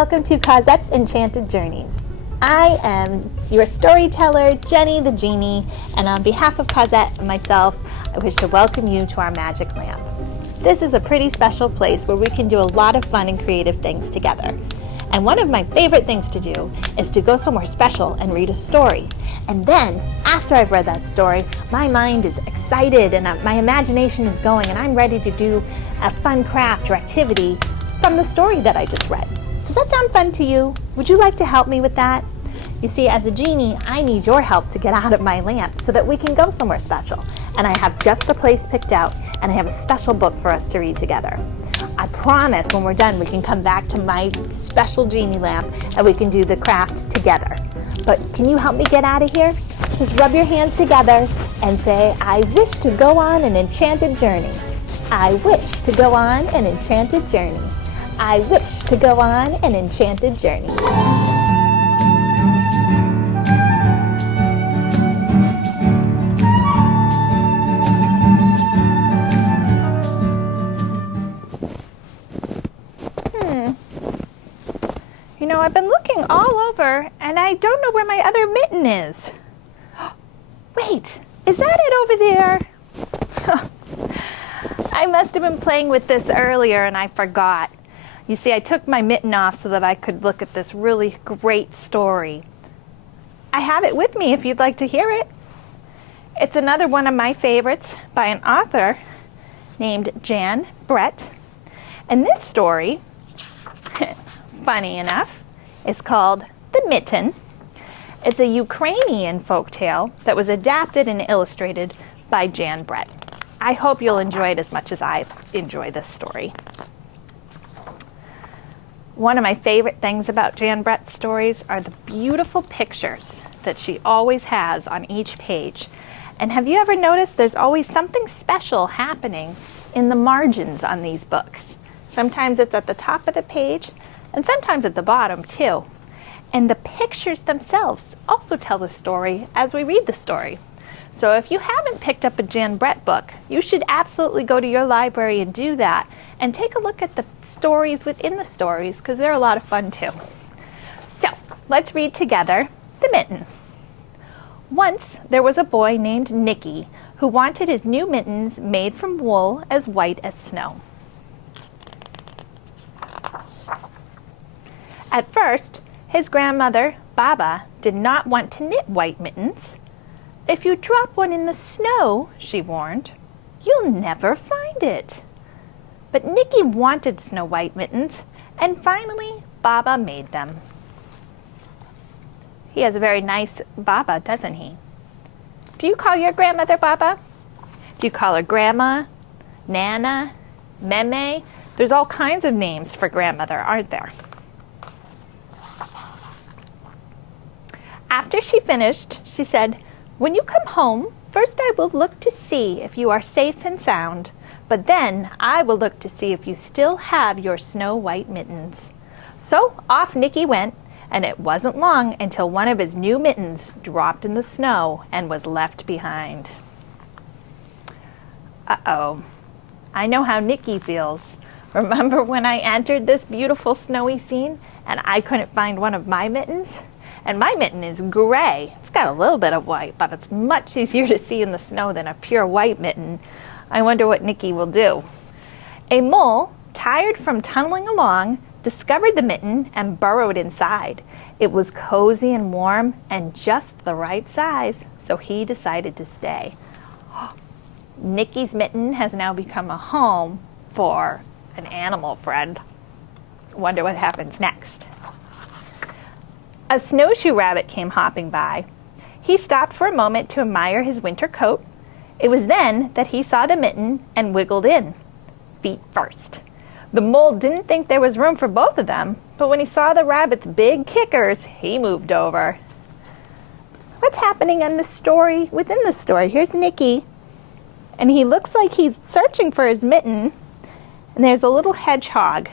welcome to Cosette's Enchanted Journeys. I am your storyteller, Jenny the Genie, and on behalf of Cosette and myself, I wish to welcome you to our magic lamp. This is a pretty special place where we can do a lot of fun and creative things together. And one of my favorite things to do is to go somewhere special and read a story. And then, after I've read that story, my mind is excited and my imagination is going and I'm ready to do a fun craft or activity from the story that I just read. Does that sound fun to you? Would you like to help me with that? You see, as a genie, I need your help to get out of my lamp so that we can go somewhere special. And I have just the place picked out, and I have a special book for us to read together. I promise when we're done, we can come back to my special genie lamp and we can do the craft together. But can you help me get out of here? Just rub your hands together and say, I wish to go on an enchanted journey. I wish to go on an enchanted journey. I wish to go on an enchanted journey. You know, I've been looking all over and I don't know where my other mitten is. Wait, is that it over there? I must have been playing with this earlier and I forgot. You see, I took my mitten off so that I could look at this really great story. I have it with me if you'd like to hear it. It's another one of my favorites by an author named Jan Brett. And this story, funny enough, is called The Mitten. It's a Ukrainian folktale that was adapted and illustrated by Jan Brett. I hope you'll enjoy it as much as I enjoy this story. One of my favorite things about Jan Brett's stories are the beautiful pictures that she always has on each page. And have you ever noticed there's always something special happening in the margins on these books? Sometimes it's at the top of the page, and sometimes at the bottom too. And the pictures themselves also tell the story as we read the story. So if you haven't picked up a Jan Brett book, you should absolutely go to your library and do that and take a look at the stories within the stories because they're a lot of fun too. So let's read together The Mitten. Once there was a boy named Nicky who wanted his new mittens made from wool as white as snow. At first, his grandmother, Baba, did not want to knit white mittens. If you drop one in the snow, she warned, you'll never find it. But Nicky wanted snow white mittens, and finally, Baba made them. He has a very nice Baba, doesn't he? Do you call your grandmother Baba? Do you call her Grandma, Nana, Meme? There's all kinds of names for grandmother, aren't there? After she finished, she said, when you come home, first I will look to see if you are safe and sound, but then I will look to see if you still have your snow white mittens. So off Nicky went, and it wasn't long until one of his new mittens dropped in the snow and was left behind. Uh-oh, I know how Nicky feels. Remember when I entered this beautiful snowy scene and I couldn't find one of my mittens? And my mitten is gray. It's got a little bit of white, but it's much easier to see in the snow than a pure white mitten. I wonder what Nicky will do. A mole, tired from tunneling along, discovered the mitten and burrowed inside. It was cozy and warm and just the right size, so he decided to stay. Nicky's mitten has now become a home for an animal friend. Wonder what happens next. A snowshoe rabbit came hopping by. He stopped for a moment to admire his winter coat. It was then that he saw the mitten and wiggled in, feet first. The mole didn't think there was room for both of them, but when he saw the rabbit's big kickers, he moved over. What's happening in the story? Within the story, here's Nicky, and he looks like he's searching for his mitten, and there's a little hedgehog.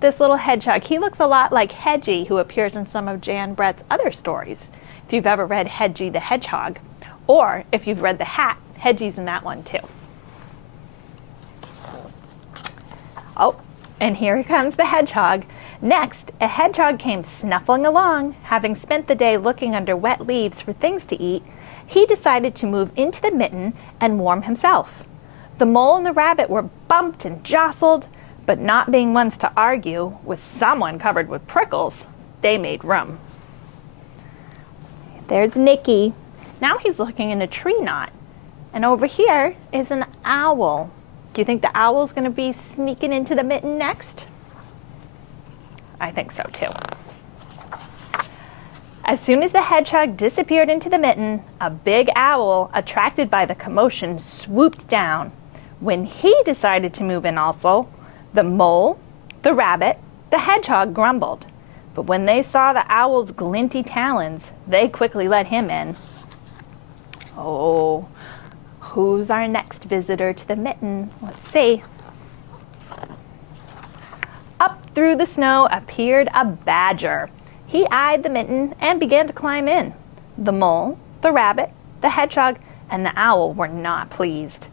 This little hedgehog, he looks a lot like Hedgie, who appears in some of Jan Brett's other stories. If you've ever read Hedgie the Hedgehog, or if you've read The Hat, Hedgie's in that one too. Oh, and here comes the hedgehog. Next, a hedgehog came snuffling along. Having spent the day looking under wet leaves for things to eat, he decided to move into the mitten and warm himself. The mole and the rabbit were bumped and jostled, but not being ones to argue with someone covered with prickles, they made room. There's Nicky. Now he's looking in a tree knot. And over here is an owl. Do you think the owl's going to be sneaking into the mitten next? I think so too. As soon as the hedgehog disappeared into the mitten, a big owl, attracted by the commotion, swooped down. When he decided to move in also, the mole, the rabbit, the hedgehog grumbled. But when they saw the owl's glinty talons, they quickly let him in. Oh, who's our next visitor to the mitten? Let's see. Up through the snow appeared a badger. He eyed the mitten and began to climb in. The mole, the rabbit, the hedgehog, and the owl were not pleased.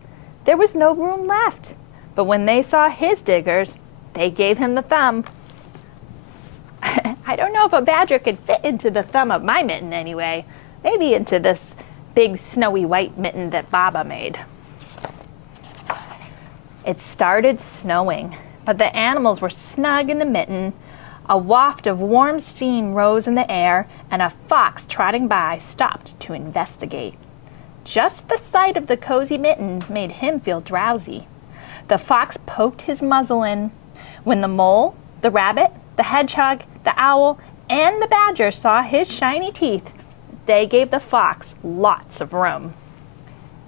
There was no room left. But when they saw his diggers, they gave him the thumb. I don't know if a badger could fit into the thumb of my mitten anyway. Maybe into this big snowy white mitten that Baba made. It started snowing, but the animals were snug in the mitten. A waft of warm steam rose in the air, and a fox trotting by stopped to investigate. Just the sight of the cozy mitten made him feel drowsy. The fox poked his muzzle in. When the mole, the rabbit, the hedgehog, the owl, and the badger saw his shiny teeth, they gave the fox lots of room.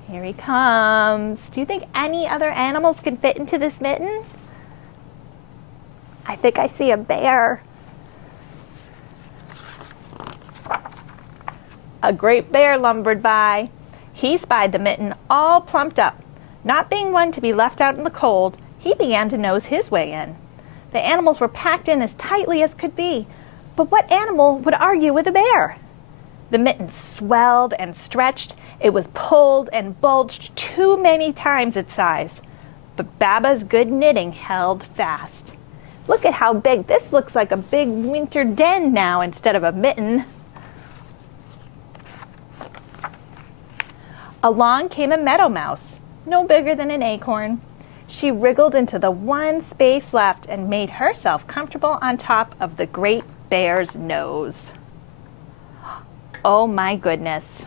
Here he comes. Do you think any other animals can fit into this mitten? I think I see a bear. A great bear lumbered by. He spied the mitten all plumped up. Not being one to be left out in the cold, he began to nose his way in. The animals were packed in as tightly as could be, but what animal would argue with a bear? The mitten swelled and stretched. It was pulled and bulged too many times its size. But Baba's good knitting held fast. Look at how big. This looks like a big winter den now instead of a mitten. Along came a meadow mouse, no bigger than an acorn. She wriggled into the one space left and made herself comfortable on top of the great bear's nose. Oh my goodness.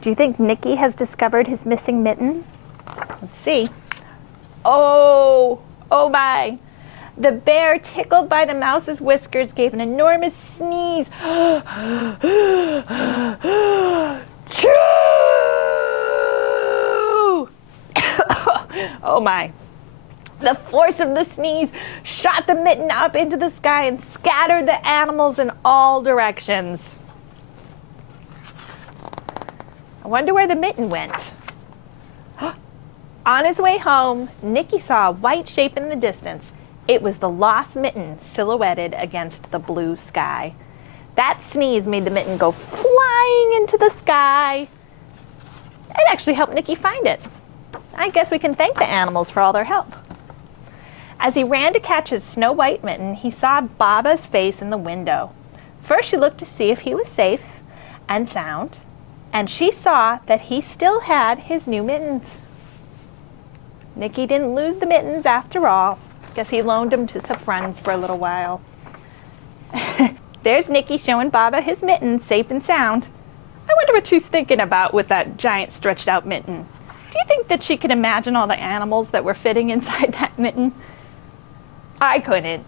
Do you think Nicky has discovered his missing mitten? Let's see. Oh my. The bear, tickled by the mouse's whiskers, gave an enormous sneeze. Choo! Oh my. The force of the sneeze shot the mitten up into the sky and scattered the animals in all directions. I wonder where the mitten went. On his way home, Nicky saw a white shape in the distance. It was the lost mitten silhouetted against the blue sky. That sneeze made the mitten go flying into the sky. It actually helped Nicky find it. I guess we can thank the animals for all their help. As he ran to catch his snow-white mitten, he saw Baba's face in the window. First she looked to see if he was safe and sound, and she saw that he still had his new mittens. Nicky didn't lose the mittens after all. Guess he loaned them to some friends for a little while. There's Nicky showing Baba his mittens, safe and sound. I wonder what she's thinking about with that giant stretched out mitten. Do you think that she could imagine all the animals that were fitting inside that mitten? I couldn't.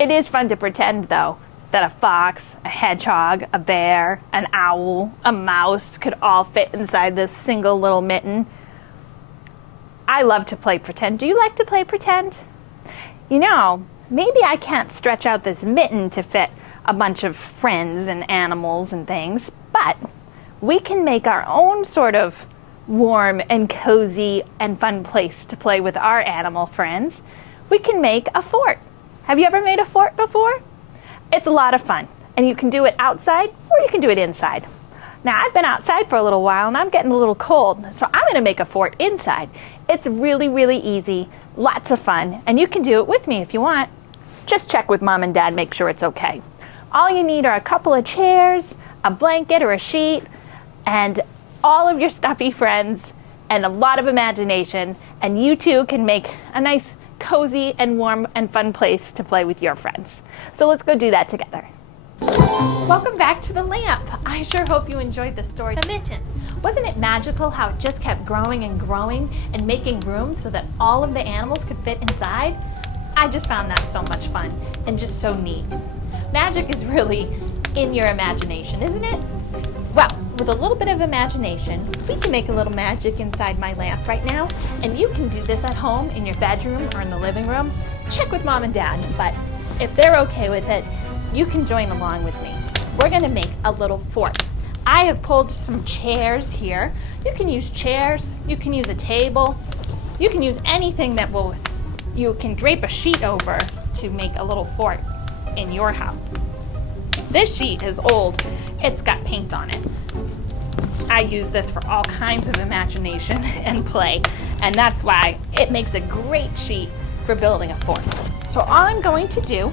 It is fun to pretend, though, that a fox, a hedgehog, a bear, an owl, a mouse could all fit inside this single little mitten. I love to play pretend. Do you like to play pretend? You know, maybe I can't stretch out this mitten to fit a bunch of friends and animals and things, but we can make our own sort of warm and cozy and fun place to play with our animal friends. We can make a fort. Have you ever made a fort before? It's a lot of fun, and you can do it outside or you can do it inside. Now, I've been outside for a little while and I'm getting a little cold, so I'm going to make a fort inside. It's really, really easy, lots of fun, and you can do it with me if you want. Just check with Mom and Dad, make sure it's okay. All you need are a couple of chairs, a blanket or a sheet, and all of your stuffy friends, and a lot of imagination, and you too can make a nice, cozy and warm and fun place to play with your friends. So let's go do that together. Welcome back to the lamp. I sure hope you enjoyed the story. The Mitten. Wasn't it magical how it just kept growing and growing and making room so that all of the animals could fit inside? I just found that so much fun and just so neat. Magic is really in your imagination, isn't it? Well, with a little bit of imagination, we can make a little magic inside my lamp right now, and you can do this at home in your bedroom or in the living room. Check with Mom and Dad, but if they're okay with it, you can join along with me. We're gonna make a little fort. I have pulled some chairs here. You can use chairs, you can use a table, you can use anything that you can drape a sheet over to make a little fort in your house. This sheet is old, it's got paint on it. I use this for all kinds of imagination and play, and that's why it makes a great sheet for building a fort. So all I'm going to do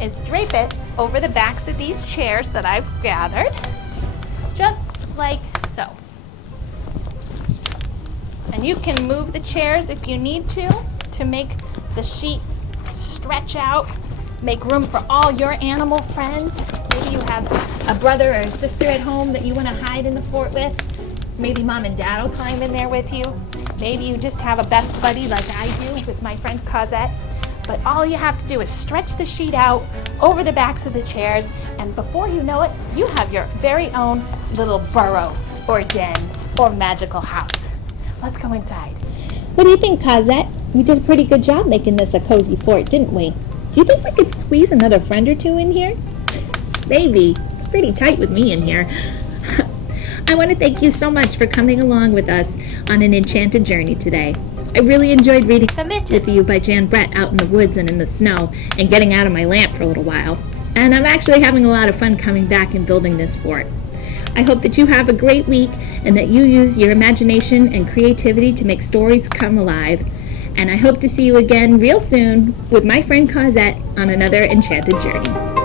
is drape it over the backs of these chairs that I've gathered, just like so. And you can move the chairs if you need to make the sheet stretch out, make room for all your animal friends. Maybe you have a brother or a sister at home that you want to hide in the fort with. Maybe Mom and Dad will climb in there with you. Maybe you just have a best buddy like I do with my friend Cosette. But all you have to do is stretch the sheet out over the backs of the chairs, and before you know it, you have your very own little burrow or den or magical house. Let's go inside. What do you think, Cosette? We did a pretty good job making this a cozy fort, didn't we? Do you think we could squeeze another friend or two in here? Maybe. It's pretty tight with me in here. I want to thank you so much for coming along with us on an enchanted journey today. I really enjoyed reading The Mitten with you by Jan Brett out in the woods and in the snow and getting out of my lamp for a little while. And I'm actually having a lot of fun coming back and building this fort. I hope that you have a great week and that you use your imagination and creativity to make stories come alive. And I hope to see you again real soon with my friend Cosette on another enchanted journey.